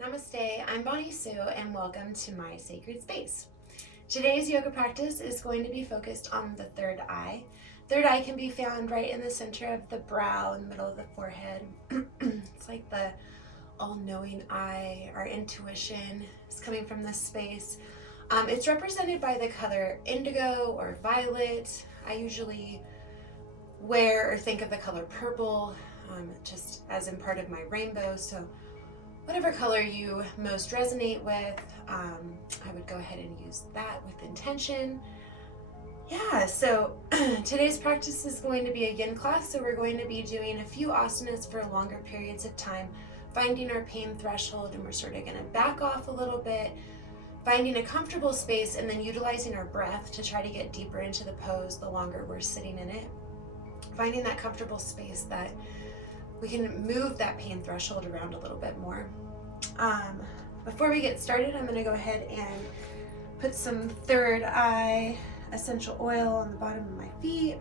Namaste, I'm Bonnie Sue and welcome to my sacred space. Today's yoga practice is going to be focused on the third eye. Third eye can be found right in the center of the brow, in the middle of the forehead. It's like the all-knowing eye. Our intuition is coming from this space. It's represented by the color indigo or violet. I usually wear or think of the color purple just as in part of my rainbow. So whatever color you most resonate with, I would go ahead and use that with intention. Yeah, so today's practice is going to be a yin class, so we're going to be doing a few asanas for longer periods of time, finding our pain threshold, and we're sort of going to back off a little bit, finding a comfortable space, and then utilizing our breath to try to get deeper into the pose the longer we're sitting in it. Finding that comfortable space that we can move that pain threshold around a little bit more. Before we get started, I'm going to go ahead and put some Third Eye essential oil on the bottom of my feet.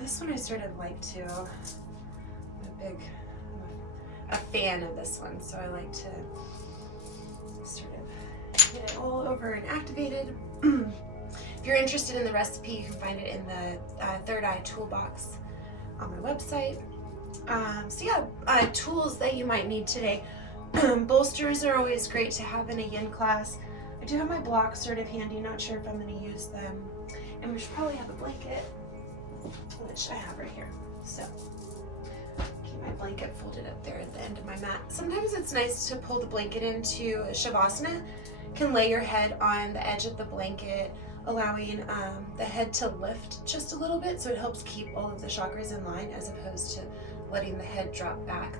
This one I sort of like to. I'm a fan of this one, so I like to sort of get it all over and activated. If you're interested in the recipe, you can find it in the Third Eye toolbox on my website. Tools that you might need today. Bolsters are always great to have in a yin class. I do have my blocks sort of handy, not sure if I'm going to use them. And we should probably have a blanket, which I have right here. So keep my blanket folded up there at the end of my mat. Sometimes it's nice to pull the blanket into Shavasana. You can lay your head on the edge of the blanket, allowing the head to lift just a little bit, so it helps keep all of the chakras in line as opposed to letting the head drop back.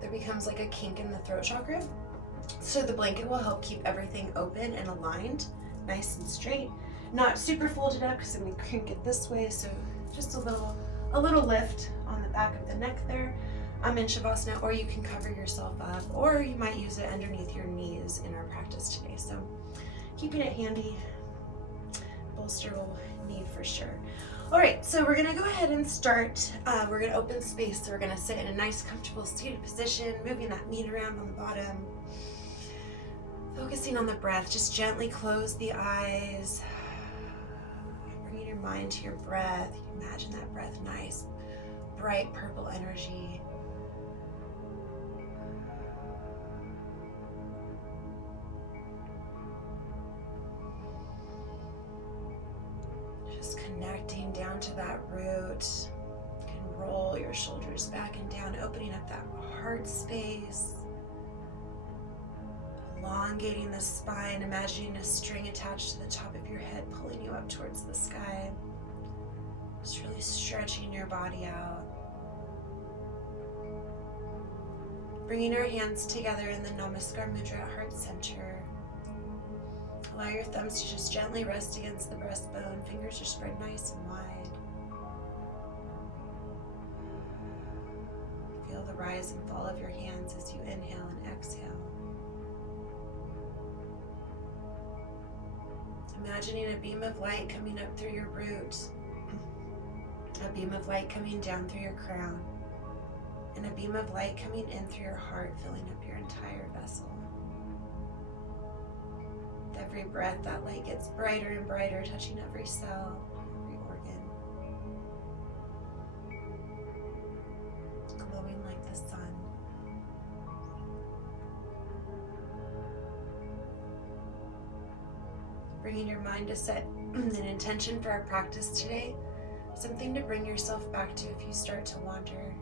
There becomes like a kink in the throat chakra. So the blanket will help keep everything open and aligned, nice and straight. Not super folded up because I'm going to crank it this way, so just a little lift on the back of the neck there. I'm in Shavasana, or you can cover yourself up, or you might use it underneath your knees in our practice today. So keeping it handy, bolster will need for sure. All right, so we're gonna go ahead and start. We're gonna open space, so we're gonna sit in a nice, comfortable seated position, moving that meat around on the bottom. Focusing on the breath, just gently close the eyes. Bringing your mind to your breath. You imagine that breath, nice, bright purple energy. Just connecting down to that root. You can roll your shoulders back and down, opening up that heart space. Elongating the spine, imagining a string attached to the top of your head, pulling you up towards the sky. Just really stretching your body out. Bringing our hands together in the Namaskar Mudra at heart center. Allow your thumbs to just gently rest against the breastbone. Fingers are spread nice and wide. Feel the rise and fall of your hands as you inhale and exhale. Imagining a beam of light coming up through your root, a beam of light coming down through your crown, and a beam of light coming in through your heart, filling up your entire vessel. With every breath, that light gets brighter and brighter, touching every cell, every organ, glowing like the sun. Bringing your mind to set an intention for our practice today, something to bring yourself back to if you start to wander.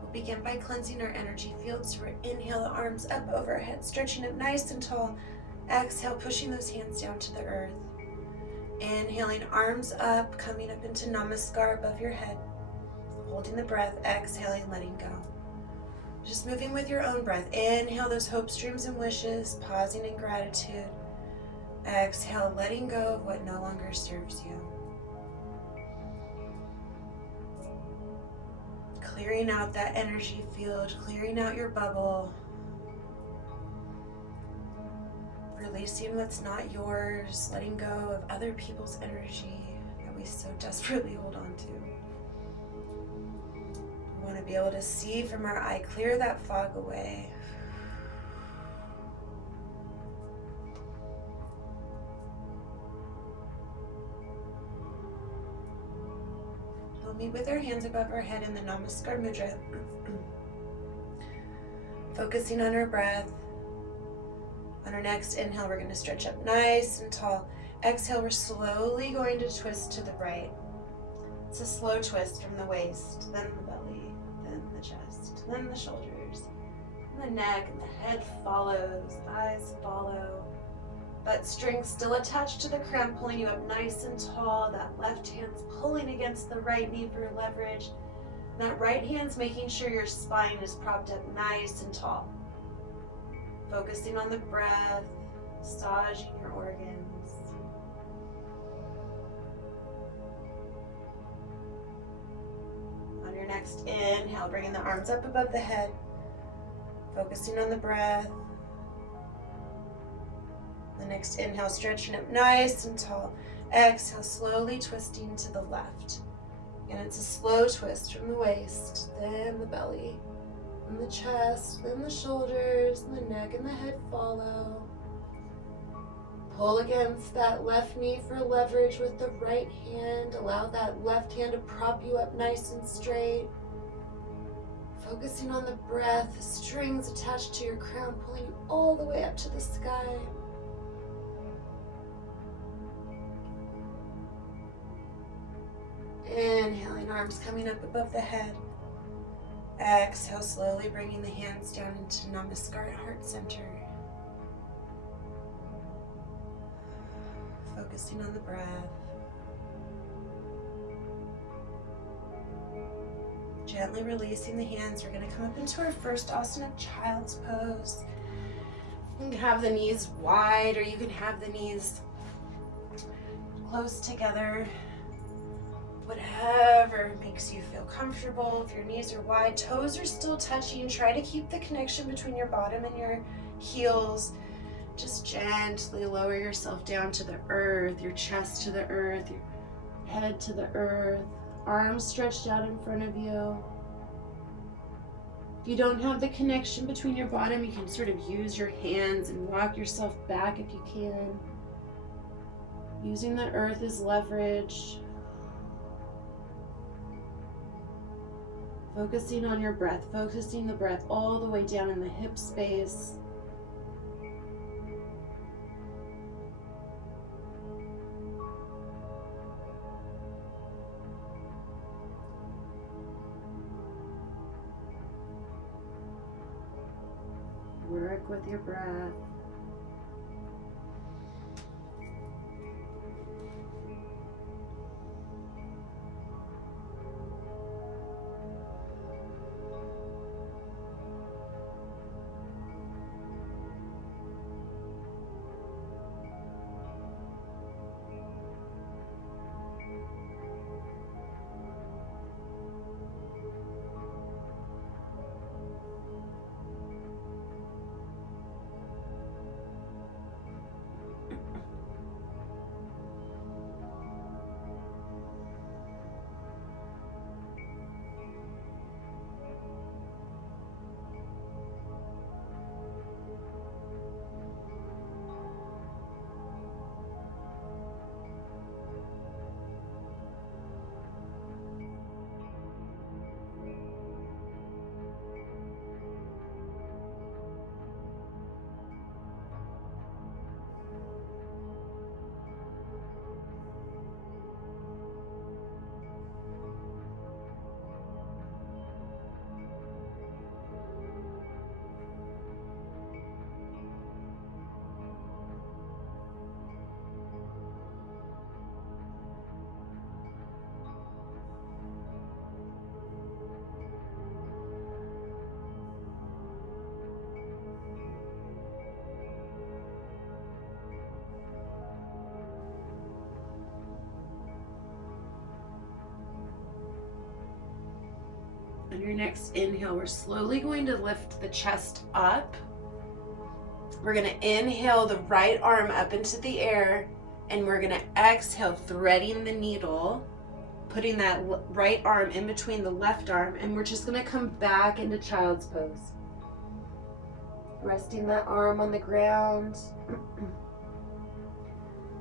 We'll begin by cleansing our energy field, so we're inhale the arms up over our head, stretching up nice and tall. Exhale, pushing those hands down to the earth. Inhaling, arms up, coming up into Namaskar above your head. Holding the breath, exhaling, letting go. Just moving with your own breath. Inhale those hopes, dreams, and wishes, pausing in gratitude. Exhale, letting go of what no longer serves you. Clearing out that energy field, clearing out your bubble. releasing what's not yours, letting go of other people's energy that we so desperately hold on to. We want to be able to see from our eye, clear that fog away. We'll meet with our hands above our head in the Namaskar Mudra, focusing on our breath. On our next inhale, we're going to stretch up nice and tall. Exhale, we're slowly going to twist to the right. It's a slow twist from the waist, then the belly, then the chest, then the shoulders, and the neck, and the head follows, eyes follow. That string still attached to the crown, pulling you up nice and tall. That left hand's pulling against the right knee for leverage. And that right hand's making sure your spine is propped up nice and tall. Focusing on the breath, massaging your organs. On your next inhale, bringing the arms up above the head, focusing on the breath. The next inhale, stretching up nice and tall. Exhale, slowly twisting to the left. And it's a slow twist from the waist, then the belly, and the chest, then the shoulders, and the neck and the head follow. Pull against that left knee for leverage with the right hand. Allow that left hand to prop you up nice and straight. Focusing on the breath, the strings attached to your crown, pulling you all the way up to the sky. Inhaling, arms coming up above the head. Exhale, slowly bringing the hands down into Namaskar at heart center. Focusing on the breath. Gently releasing the hands. We're going to come up into our first asana, child's pose. You can have the knees wide, or you can have the knees close together. Whatever makes you feel comfortable. If your knees are wide, toes are still touching. Try to keep the connection between your bottom and your heels. Just gently lower yourself down to the earth, your chest to the earth, your head to the earth, arms stretched out in front of you. If you don't have the connection between your bottom, you can sort of use your hands and walk yourself back if you can. Using the earth as leverage. Focusing on your breath, focusing the breath all the way down in the hip space. Work with your breath. On your next inhale, we're slowly going to lift the chest up. We're going to inhale the right arm up into the air, and we're going to exhale, threading the needle, putting that right arm in between the left arm, and we're just going to come back into child's pose. Resting that arm on the ground.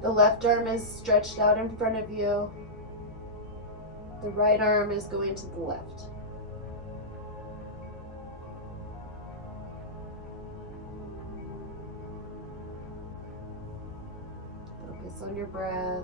The left arm is stretched out in front of you. The right arm is going to the left. Focus on your breath.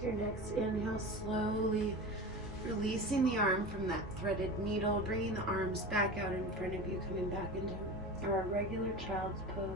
Your next inhale, slowly releasing the arm from that threaded needle, bringing the arms back out in front of you, coming back into our regular child's pose.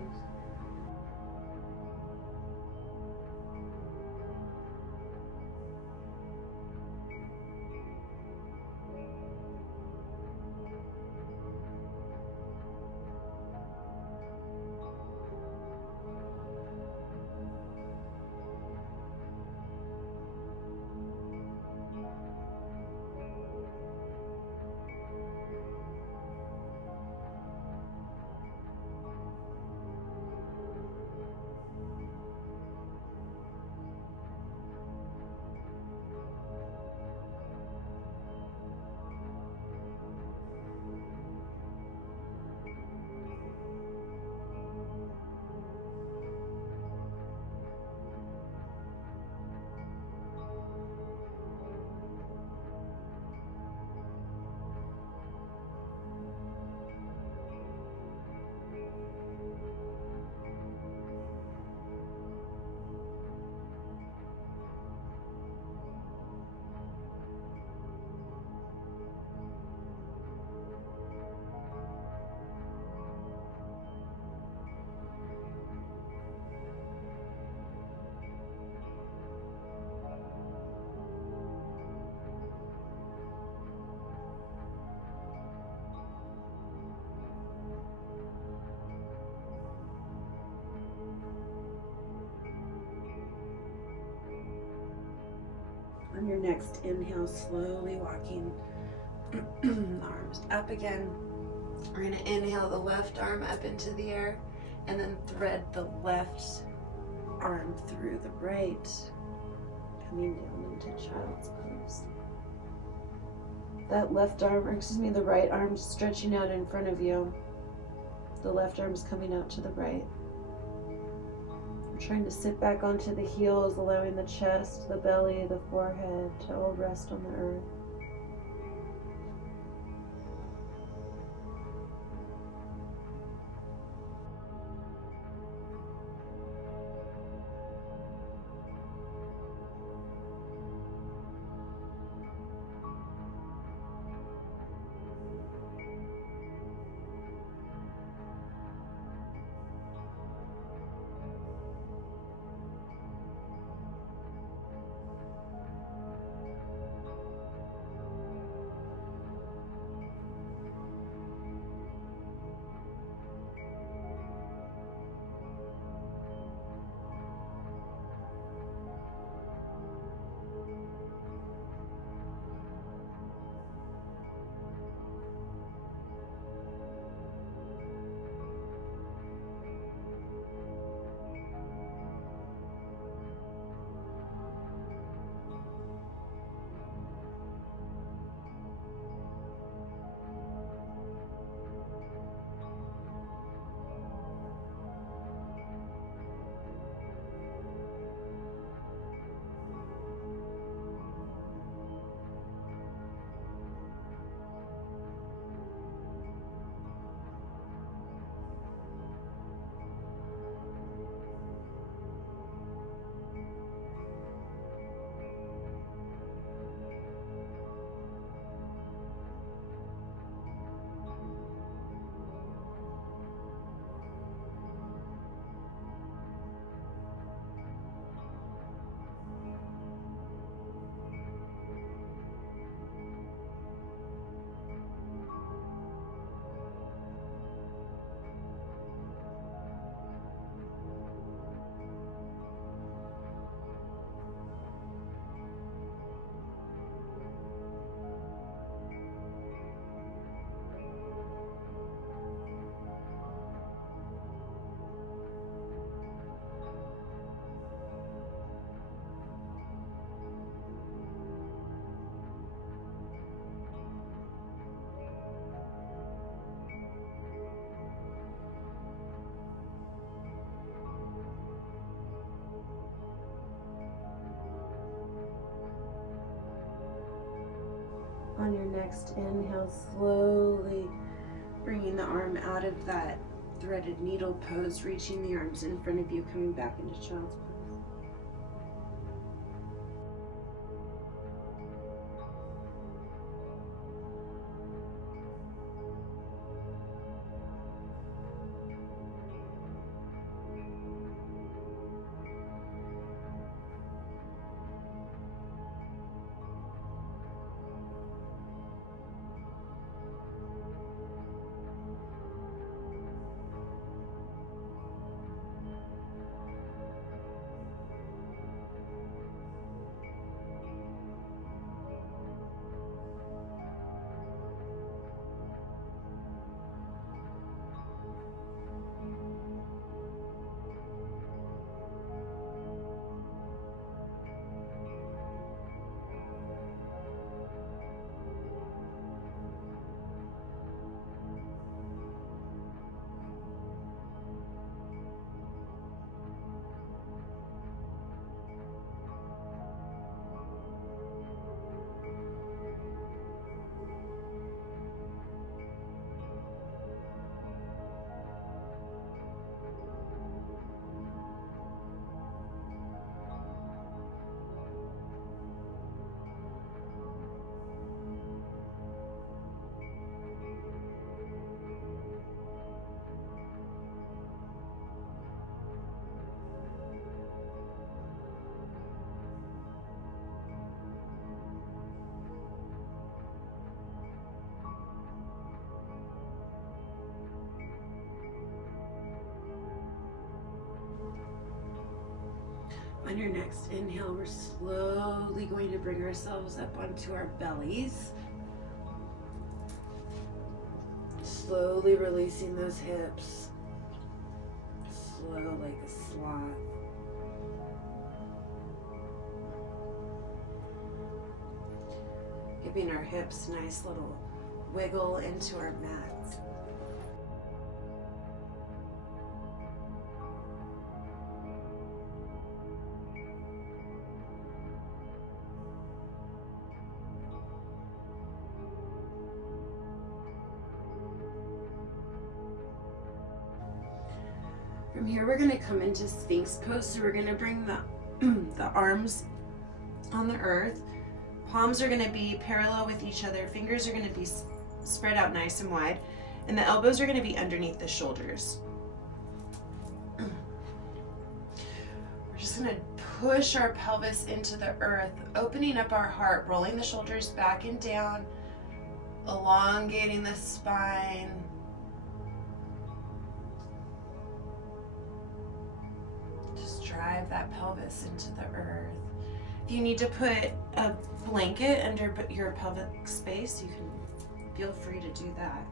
On your next inhale, slowly walking arms up again. We're going to inhale the left arm up into the air and then thread the left arm through the right, coming down into child's pose. That left arm, or excuse me, the right arm stretching out in front of you. The left arm's coming out to the right. Trying to sit back onto the heels, allowing the chest, the belly, the forehead to all rest on the earth. On your next inhale, slowly bringing the arm out of that threaded needle pose, reaching the arms in front of you, coming back into child's pose. On your next inhale, we're slowly going to bring ourselves up onto our bellies. Slowly releasing those hips. Slow like a sloth. Giving our hips a nice little wiggle into our mats. From here, we're going to come into Sphinx pose. So we're going to bring the arms on the earth. Palms are going to be parallel with each other. Fingers are going to be spread out nice and wide. And the elbows are going to be underneath the shoulders. We're just going to push our pelvis into the earth, opening up our heart, rolling the shoulders back and down, elongating the spine. Drive that pelvis into the earth. If you need to put a blanket under your pelvic space, you can feel free to do that.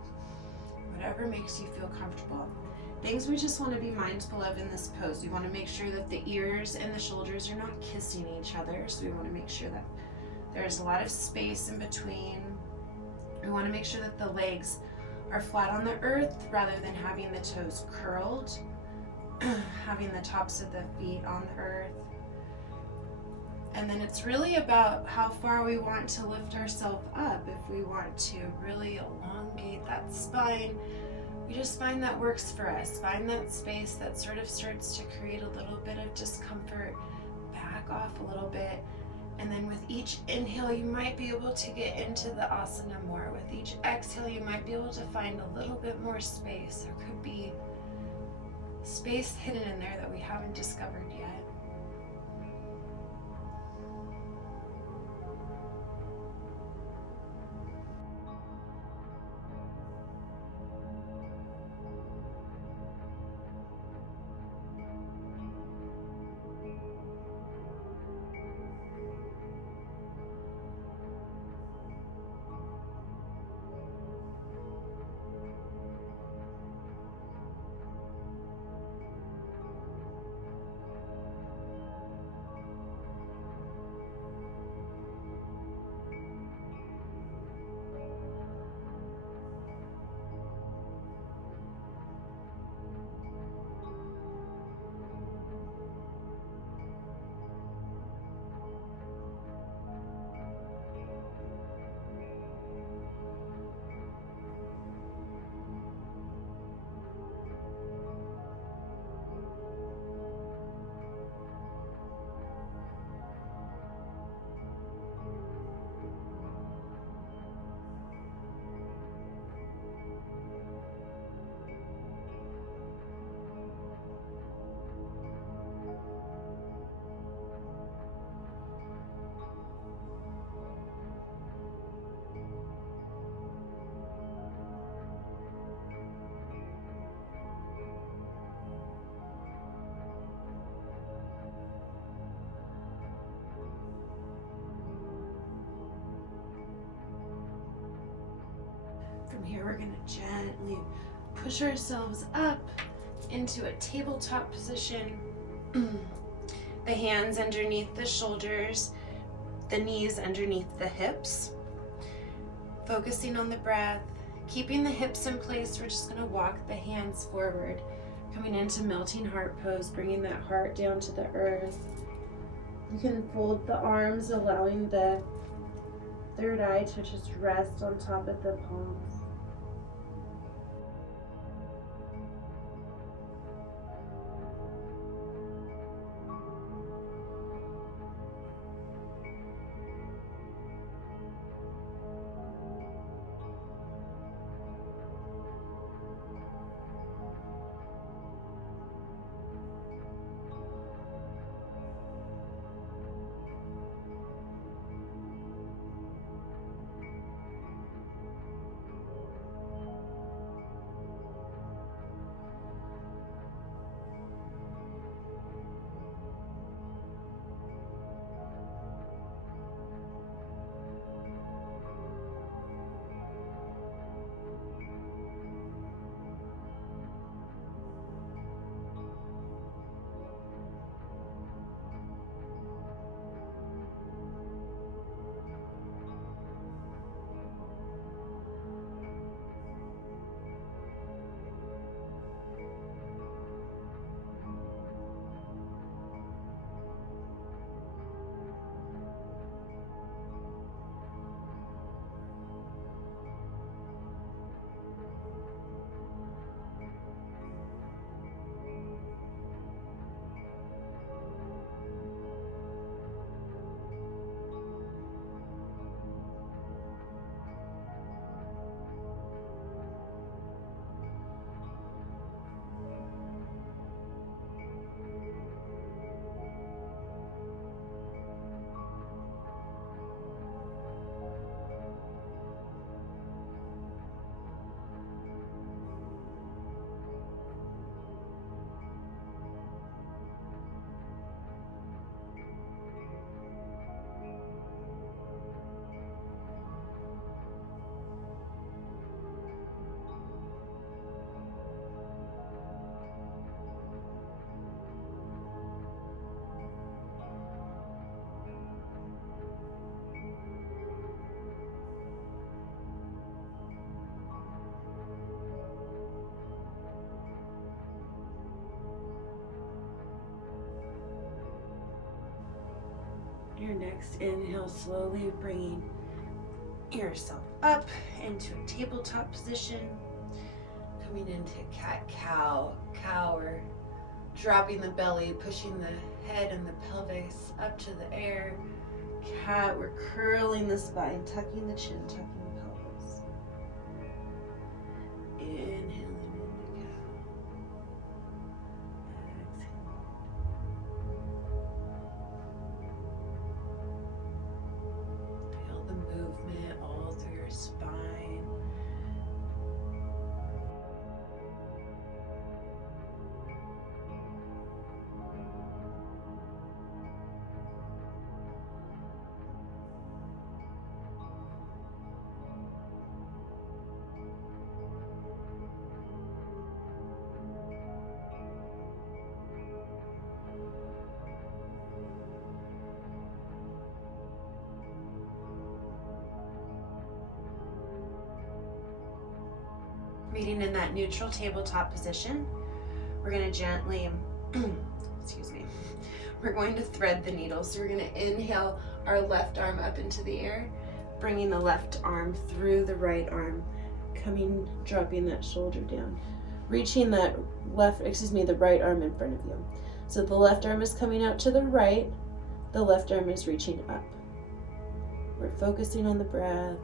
Whatever makes you feel comfortable. Things we just want to be mindful of in this pose. We want to make sure that the ears and the shoulders are not kissing each other. So we want to make sure that there's a lot of space in between. We want to make sure that the legs are flat on the earth rather than having the toes curled. Having the tops of the feet on the earth. And then it's really about how far we want to lift ourselves up. If we want to really elongate that spine, we just find that works for us. Find that space that sort of starts to create a little bit of discomfort. Back off a little bit. And then with each inhale, you might be able to get into the asana more. With each exhale, you might be able to find a little bit more space. There could be space hidden in there that we haven't discovered yet. we're going to gently push ourselves up into a tabletop position. The hands underneath the shoulders, the knees underneath the hips. Focusing on the breath, keeping the hips in place. We're just going to walk the hands forward, coming into melting heart pose, bringing that heart down to the earth. You can fold the arms, allowing the third eye to just rest on top of the palms. Your next inhale, slowly bringing yourself up into a tabletop position. Coming into cat-cow, cower, dropping the belly, pushing the head and the pelvis up to the air. Cat, we're curling the spine, tucking the chin, tucking the pelvis. Inhaling into cow. Exhaling. Feel the movement all through your spine. Meeting in that neutral tabletop position, we're going to gently, excuse me, we're going to thread the needle. So we're going to inhale our left arm up into the air, bringing the left arm through the right arm, dropping that shoulder down, reaching that the right arm in front of you. So the left arm is coming out to the right, the left arm is reaching up. We're focusing on the breath.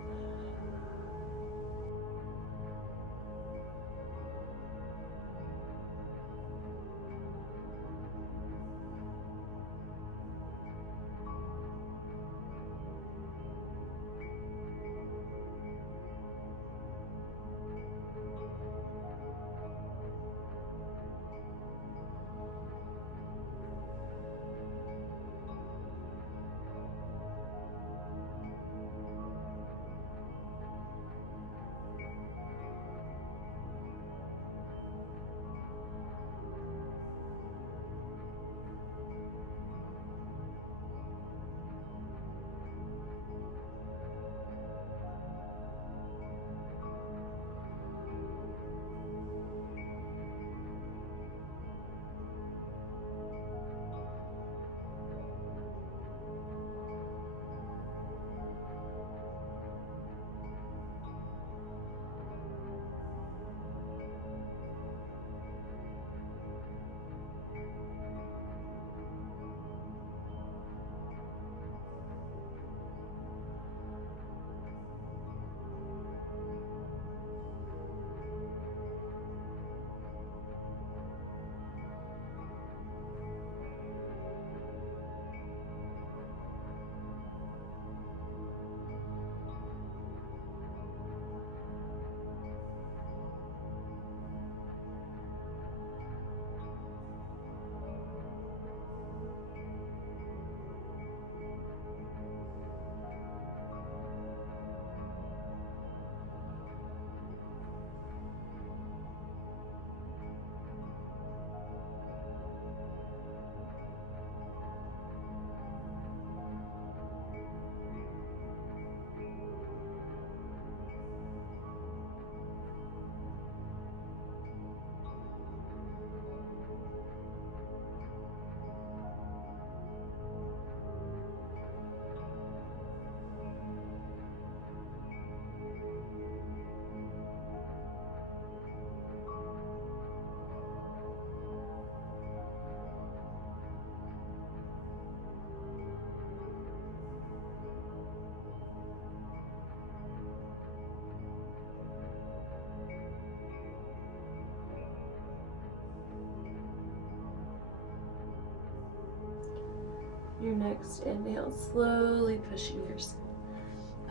next inhale, slowly pushing yourself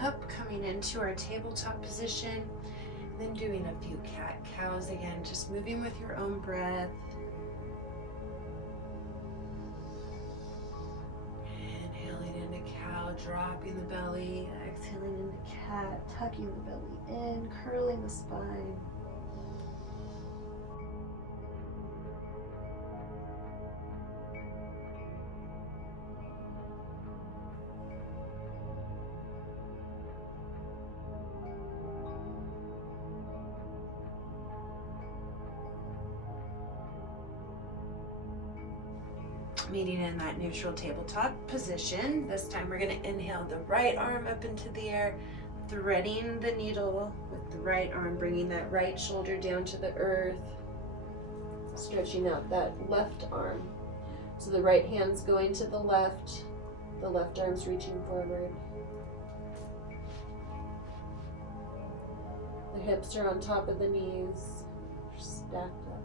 up, coming into our tabletop position, and then doing a few cat-cows again, just moving with your own breath. Inhaling into cow, dropping the belly, exhaling into cat, tucking the belly in, curling the spine. Meeting in that neutral tabletop position. This time we're going to inhale the right arm up into the air, threading the needle with the right arm, bringing that right shoulder down to the earth, stretching out that left arm. So the right hand's going to the left arm's reaching forward. The hips are on top of the knees, stacked up.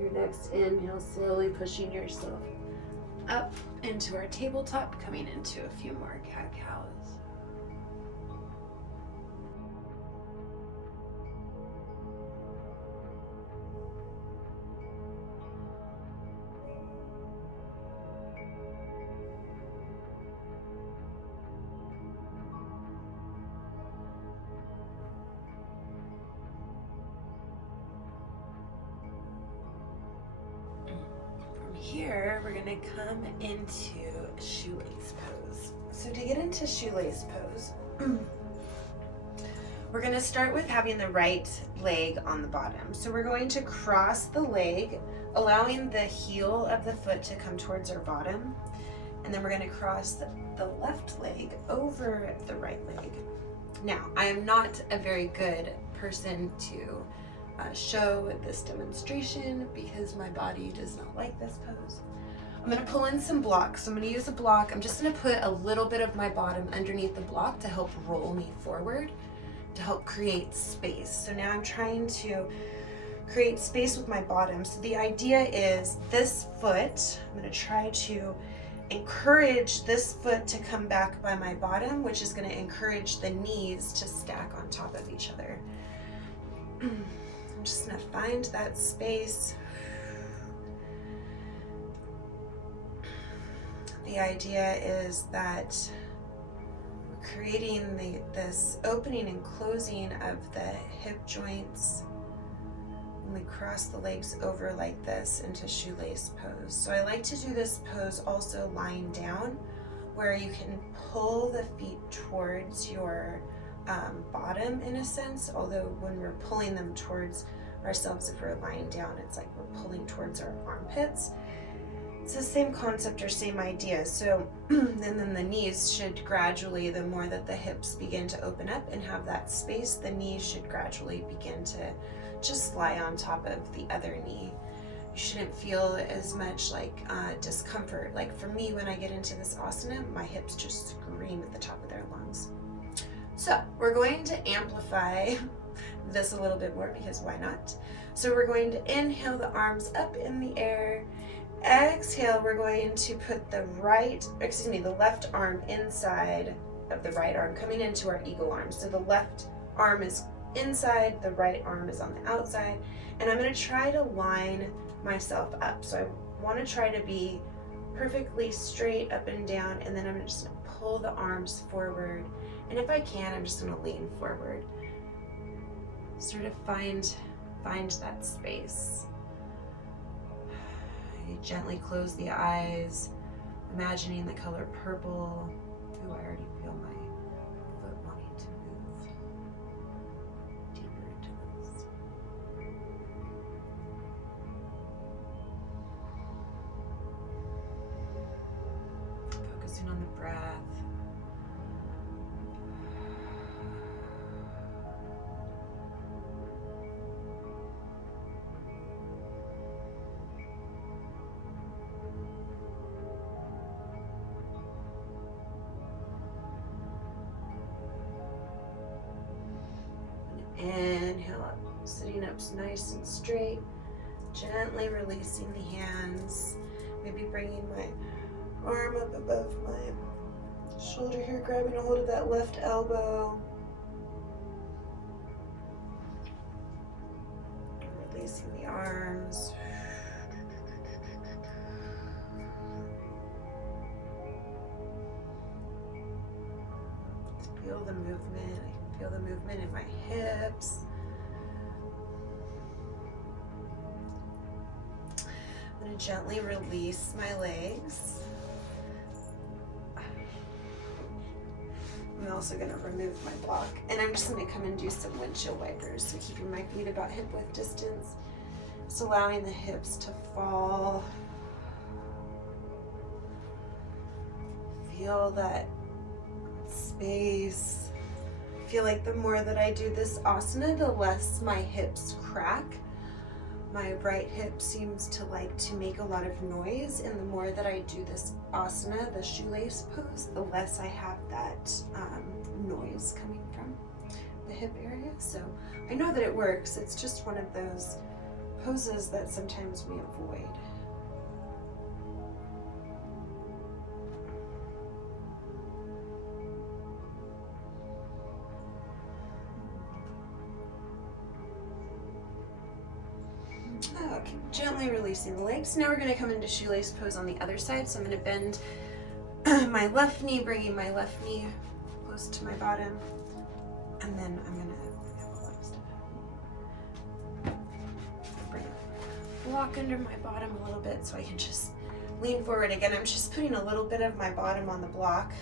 Your next inhale, slowly pushing yourself up into our tabletop, coming into a few more cat-cows. Here, we're going to come into shoelace pose. So to get into shoelace pose, we're going to start with having the right leg on the bottom. So we're going to cross the leg, allowing the heel of the foot to come towards our bottom. And then we're going to cross the left leg over the right leg. Now, I am not a very good person to show this demonstration because my body does not like this pose. I'm gonna pull in some blocks. So I'm gonna use a block. I'm just gonna put a little bit of my bottom underneath the block to help roll me forward, to help create space. So now I'm trying to create space with my bottom. So the idea is this foot, I'm gonna try to encourage this foot to come back by my bottom, which is gonna encourage the knees to stack on top of each other. I'm just gonna find that space. The idea is that we're creating this opening and closing of the hip joints when we cross the legs over like this into shoelace pose. So I like to do this pose also lying down, where you can pull the feet towards your bottom in a sense, although when we're pulling them towards ourselves, if we're lying down, it's like we're pulling towards our armpits. It's the same concept or same idea. So and then the knees should gradually, the more that the hips begin to open up and have that space, the knees should gradually begin to just lie on top of the other knee. You shouldn't feel as much like discomfort. Like for me, when I get into this asana, my hips just scream at the top of their lungs. So we're going to amplify this a little bit more, because why not? So we're going to inhale the arms up in the air. Exhale, we're going to put the left arm inside of the right arm, coming into our eagle arm. So the left arm is inside, the right arm is on the outside, and I'm going to try to line myself up. So I want to try to be perfectly straight up and down, and then I'm just going to pull the arms forward, and if I can, I'm just going to lean forward. Sort of find that space. You gently close the eyes, imagining the color purple. Ooh, I already feel my foot wanting to move deeper into this. Focusing on the breath. Inhale up, sitting up nice and straight, gently releasing the hands, maybe bringing my arm up above my shoulder here, grabbing a hold of that left elbow, releasing the arms. Feel the movement. I can feel the movement in my hips. I'm going to gently release my legs. I'm also going to remove my block, and I'm just going to come and do some windshield wipers. So keeping my feet about hip width distance, just allowing the hips to fall. Feel that space. I feel like the more that I do this asana, the less my hips crack. My right hip seems to like to make a lot of noise, and the more that I do this asana, the shoelace pose, the less I have that noise coming from the hip area. So I know that it works. It's just one of those poses that sometimes we avoid. Okay, gently releasing the legs. Now we're going to come into shoelace pose on the other side. So I'm going to bend my left knee, bringing my left knee close to my bottom, and then I'm going to bring a block under my bottom a little bit so I can just lean forward. Again, I'm just putting a little bit of my bottom on the block.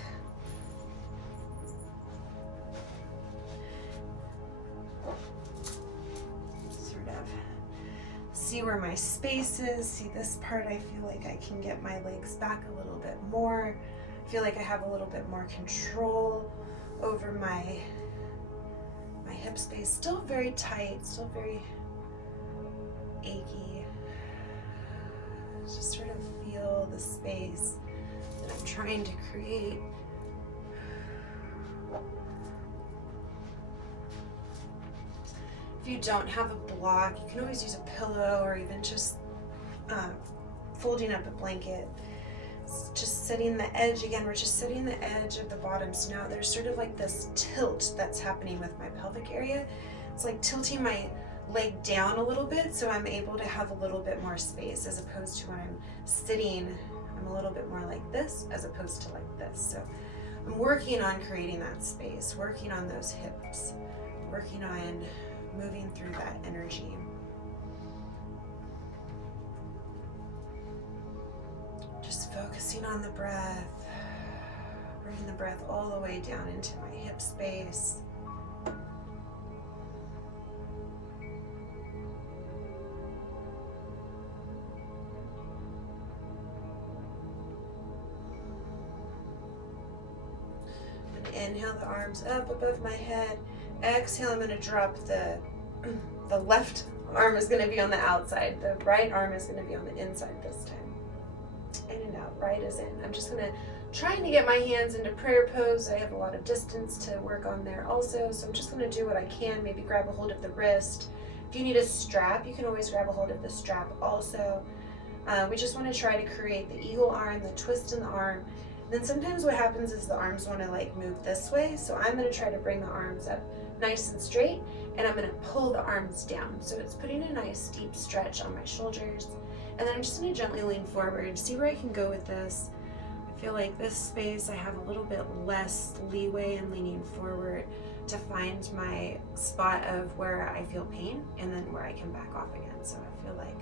See where my space is, see this part. I feel like I can get my legs back a little bit more. I feel like I have a little bit more control over my hip space. Still very tight, still very achy. Just sort of feel the space that I'm trying to create. If you don't have a block, you can always use a pillow or even just folding up a blanket. Just setting the edge, again, we're just setting the edge of the bottom. So now there's sort of like this tilt that's happening with my pelvic area. It's like tilting my leg down a little bit so I'm able to have a little bit more space, as opposed to when I'm sitting, I'm a little bit more like this as opposed to like this. So I'm working on creating that space, working on those hips, working on moving through that energy. Just focusing on the breath, bringing the breath all the way down into my hip space. Inhale the arms up above my head. Exhale, I'm going to drop the left arm is going to be on the outside. The right arm is going to be on the inside this time. In and out, right is in. I'm just going to trying to get my hands into prayer pose. I have a lot of distance to work on there also, so I'm just going to do what I can. Maybe grab a hold of the wrist. If you need a strap, you can always grab a hold of the strap also. We just want to try to create the eagle arm, the twist in the arm. Then sometimes what happens is the arms want to like move this way, so I'm going to try to bring the arms up nice and straight, and I'm going to pull the arms down. So it's putting a nice deep stretch on my shoulders, and then I'm just going to gently lean forward, see where I can go with this. I feel like this space I have a little bit less leeway in leaning forward to find my spot of where I feel pain and then where I can back off again. So I feel like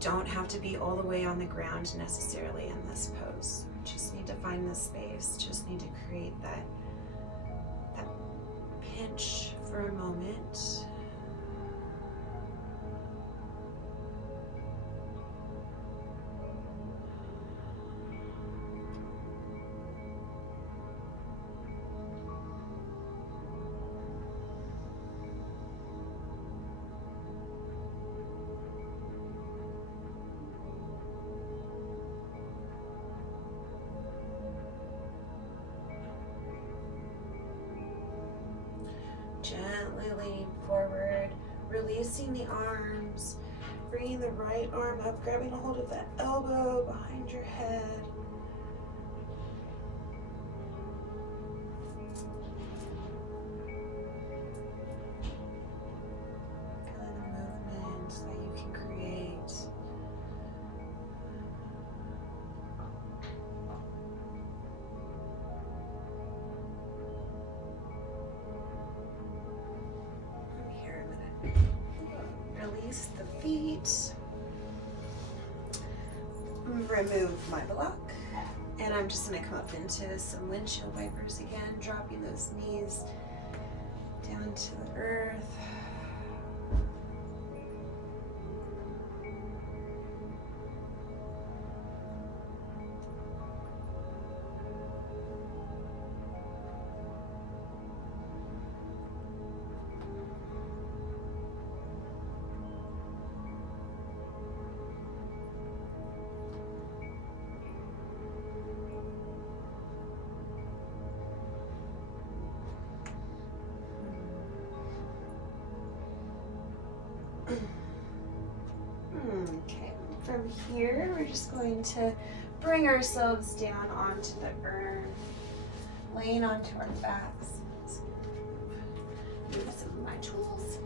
don't have to be all the way on the ground necessarily in this pose. Just need to find the space, just need to create that pinch for a moment. Gently leaning forward, releasing the arms, bringing the right arm up, grabbing a hold of that elbow behind your head. Feel the movement that you can create. Release the feet, remove my block, and I'm just going to come up into some windshield wipers again, dropping those knees down to the earth. Okay, from here we're just going to bring ourselves down onto the urn, laying onto our backs. Use some of my tools.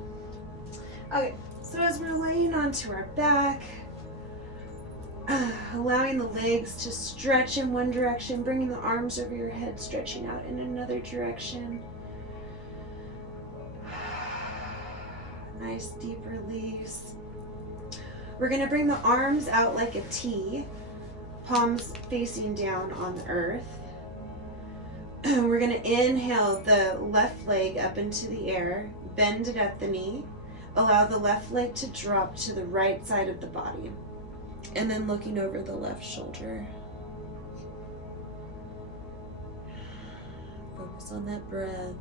Okay, so as we're laying onto our back, allowing the legs to stretch in one direction, bringing the arms over your head, stretching out in another direction. Nice deep release. We're going to bring the arms out like a T, palms facing down on the earth. We're going to inhale the left leg up into the air, bend it at the knee, allow the left leg to drop to the right side of the body, and then looking over the left shoulder. Focus on that breath.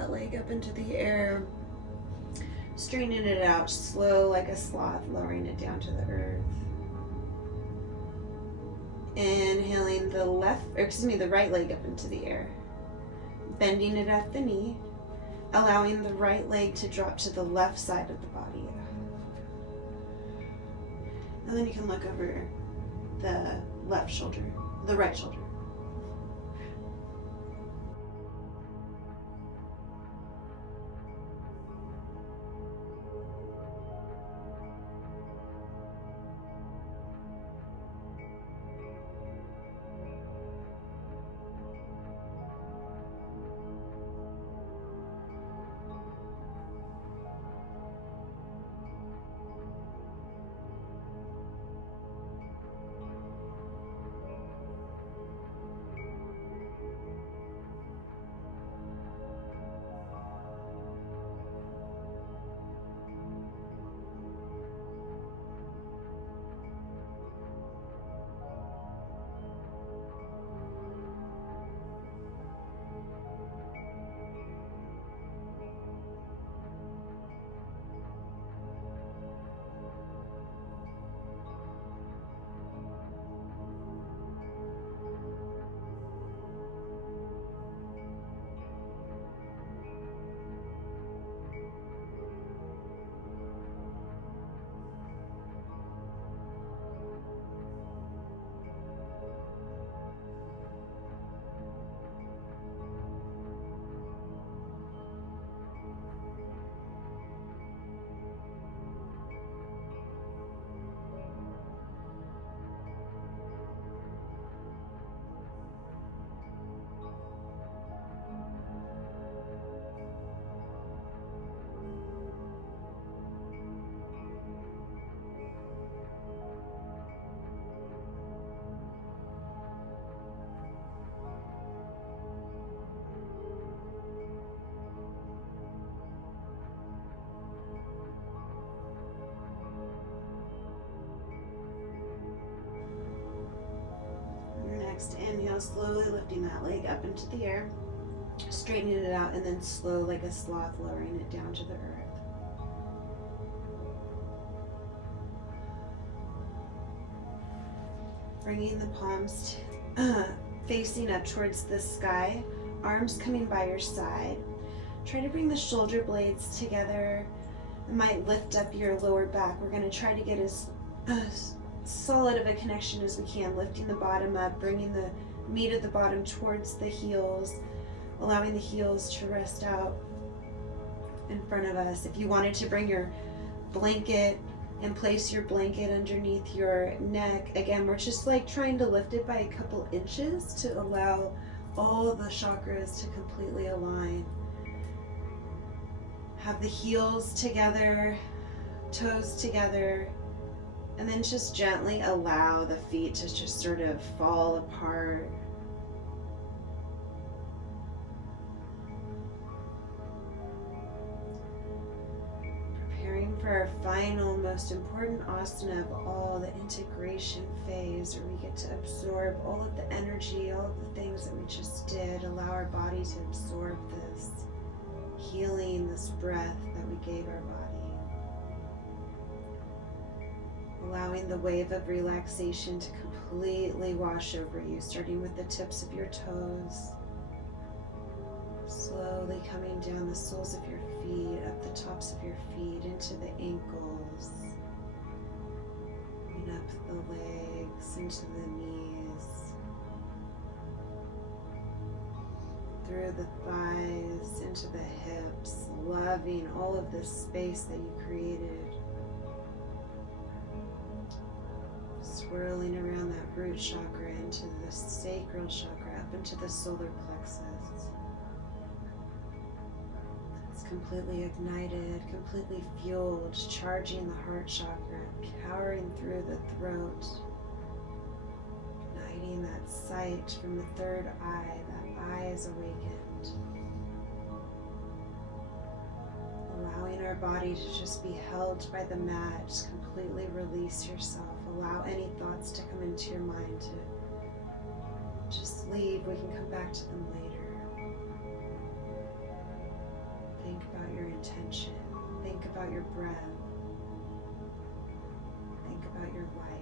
that leg up into the air, straightening it out slow like a sloth, lowering it down to the earth. Inhaling the right leg up into the air, bending it at the knee, allowing the right leg to drop to the left side of the body. And then you can look over the right shoulder. Next, inhale, slowly lifting that leg up into the air, straightening it out, and then slow like a sloth, lowering it down to the earth. Bringing the palms facing up towards the sky, arms coming by your side. Try to bring the shoulder blades together. It might lift up your lower back. We're going to try to get as solid of a connection as we can, lifting the bottom up, bringing the meat of the bottom towards the heels, allowing the heels to rest out in front of us. If you wanted to bring your blanket and place your blanket underneath your neck, again, we're just like trying to lift it by a couple inches to allow all the chakras to completely align. Have the heels together, toes together, and then just gently allow the feet to just sort of fall apart. Preparing for our final, most important asana of all, the integration phase, where we get to absorb all of the energy, all of the things that we just did. Allow our body to absorb this healing, this breath that we gave our body. Allowing the wave of relaxation to completely wash over you, starting with the tips of your toes, slowly coming down the soles of your feet, up the tops of your feet, into the ankles, and up the legs, into the knees, through the thighs, into the hips, loving all of this space that you created. Swirling around that root chakra into the sacral chakra, up into the solar plexus. It's completely ignited, completely fueled, charging the heart chakra, powering through the throat, igniting that sight from the third eye. That eye is awakened. Allowing our body to just be held by the mat. Just completely release yourself. Allow any thoughts to come into your mind to just leave. We can come back to them later. think about your intention. Think about your breath. Think about your light.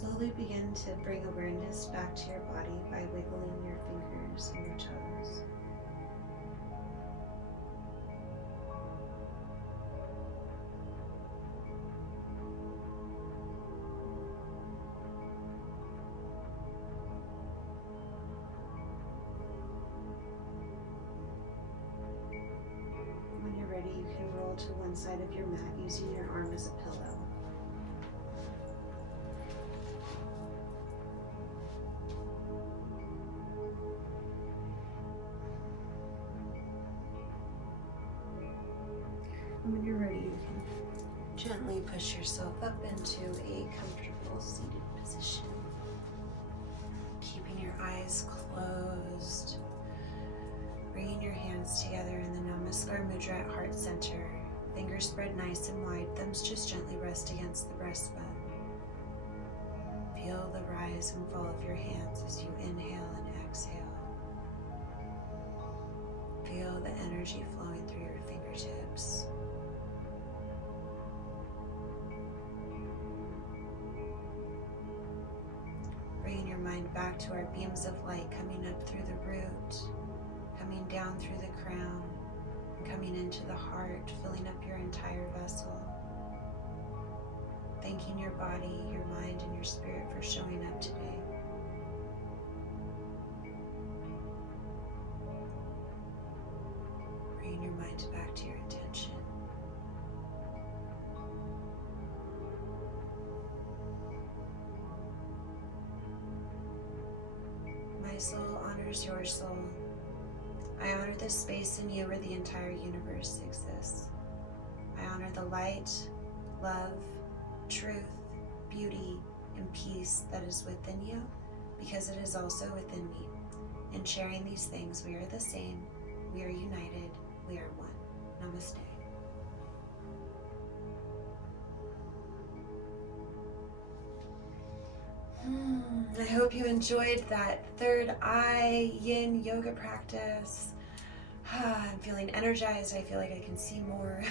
Slowly begin to bring awareness back to your body by wiggling your fingers and your toes. When you're ready, you can roll to one side of your mat using your arm as a pillow. And when you're ready, you can Gently push yourself up into a comfortable seated position. Keeping your eyes closed. Bringing your hands together in the Namaskar Mudra at heart center. Fingers spread nice and wide, thumbs just gently rest against the breastbone. Feel the rise and fall of your hands as you inhale and exhale. Feel the energy flowing through your fingertips. Bringing your mind back to our beams of light coming up through the root, coming down through the crown, and coming into the heart, filling up your entire vessel. Thanking your body, your mind, and your spirit for showing up today. Bringing your mind back to your intention. My soul honors your soul. I honor this space in you where the entire universe exists. I honor the light, love, truth, beauty, and peace that is within you because it is also within me. In sharing these things, we are the same, we are united, we are one. Namaste. I hope you enjoyed that third eye yin yoga practice. I'm feeling energized. I feel like I can see more.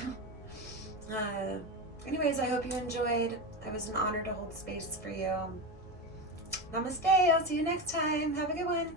Anyways, I hope you enjoyed. It was an honor to hold space for you. Namaste. I'll see you next time. Have a good one.